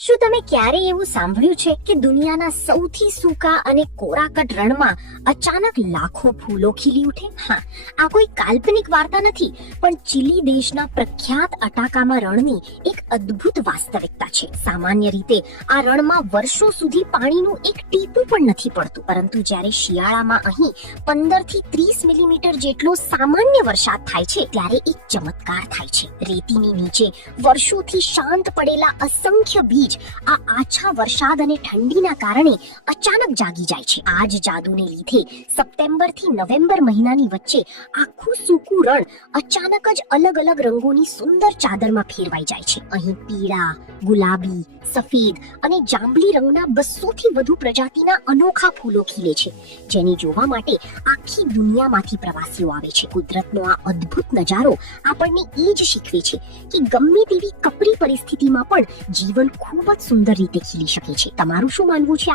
શું તમે ક્યારેય એવું સાંભળ્યું છે કે દુનિયાના સૌથી સૂકા અને કોરાકટ રણમાં અચાનક લાખો ફૂલો ખીલી ઉઠે? હા, આ કોઈ કાલ્પનિક વાર્તા નથી, પણ ચીલી દેશના પ્રખ્યાત અટાકામા રણની એક અદ્ભુત વાસ્તવિકતા છે. સામાન્ય રીતે આ રણમાં વર્ષો સુધી પાણીનું એક ટીપું પણ નથી પડતું, પરંતુ જ્યારે શિયાળામાં અહીં 15 થી 30 મિલીમીટર જેટલો સામાન્ય વરસાદ થાય છે, ત્યારે એક ચમત્કાર થાય છે. રેતીની નીચે વર્ષોથી શાંત પડેલા અસંખ્ય બીજ આ આછા વરસાદ અને ઠંડીના કારણે અચાનક જાગી જાય છે. આ જ જાદુને લીધે સપ્ટેમ્બર થી નવેમ્બર મહિનાની વચ્ચે આખું સૂકું રણ અચાનક જ અલગ અલગ રંગોની સુંદર ચાદરમાં ફેરવાઈ જાય છે. અહીં પીળા, ગુલાબી, સફેદ અને જાંબલી રંગના 200 થી વધુ પ્રજાતિના અનોખા ફૂલો ખીલે છે, જેને જોવા માટે આખી દુનિયામાંથી પ્રવાસીઓ આવે છે. કુદરતનો આ અદ્ભુત નજારો આપણને એ જ શીખવે છે કે ગમે તેવી કપરી પરિસ્થિતિમાં પણ જીવન ખૂબ જ સુંદર રીતે ખીલી શકે છે. તમારું શું માનવું છે?